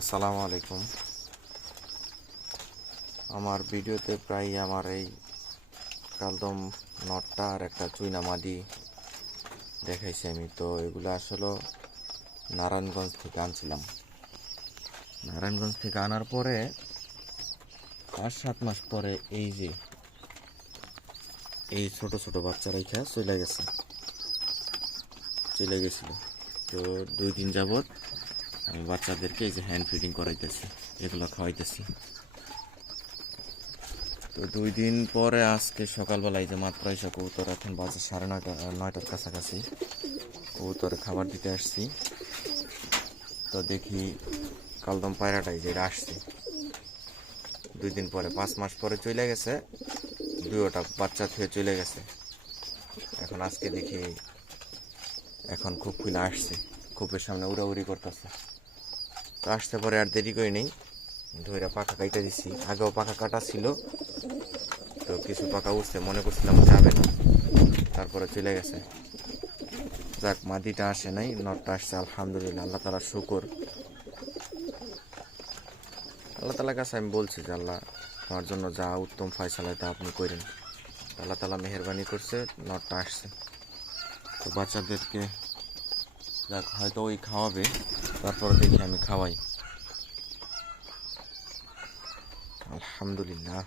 আসসালামু আলাইকুম। আমার ভিডিওতে প্রায় আমার এই কালদম নটটা আর একটা চুইনা মাদি দেখাইছি আমি। তো এগুলো আসলে নারায়ণগঞ্জ থেকে আনছিলাম। নারায়ণগঞ্জ থেকে আনার পরে 5-7 মাস পরে এই যে এই ছোট ছোট বাচ্চা রেখা চলে গেছিল। তো 2 দিন যাবৎ আমি বাচ্চাদেরকে এই যে হ্যান্ড ফিডিং করাইতেছি, এগুলো খাওয়াইতেছি। তো 2 দিন পরে আজকে সকালবেলায় যে মাত্র এসে কবুতর, এখন বাজে 9:30-9টার কাছাকাছি, কবুতরে খাবার দিতে আসছি। তো দেখি কালদম পায়রাটাই যে আসছে 2 দিন পরে, 5 মাস পরে চলে গেছে, 2টা বাচ্চা থুয়ে চলে গেছে। এখন আজকে দেখি এখন খুব খুলে আসছে, খুবের সামনে উড়াউড়ি করতেছে। তো আসতে পরে আর দেরি করে নেই, ধইরা পাখা কাইটা দিছি। আগেও পাখা কাটা ছিল, তো কিছু পাকা উঠছে, মনে করছিলাম যাবে না, তারপরে চলে গেছে। যাক, মাদিটা আসে নাই, নটটা আসছে, আলহামদুলিল্লাহ। আল্লাহ তাআলার শুকর। আল্লাহ তাআলার কাছে আমি বলছি যে আল্লাহ, আমার জন্য যা উত্তম ফয়সালা তা আপনি করেন। আল্লাহ তাআলা মেহেরবানি করছে, নটটা আসছে। তো বাচ্চাদেরকে যাক হয়তো ওই খাওয়াবে, তারপরে দেখি আমি খাওয়াই। আলহামদুলিল্লাহ।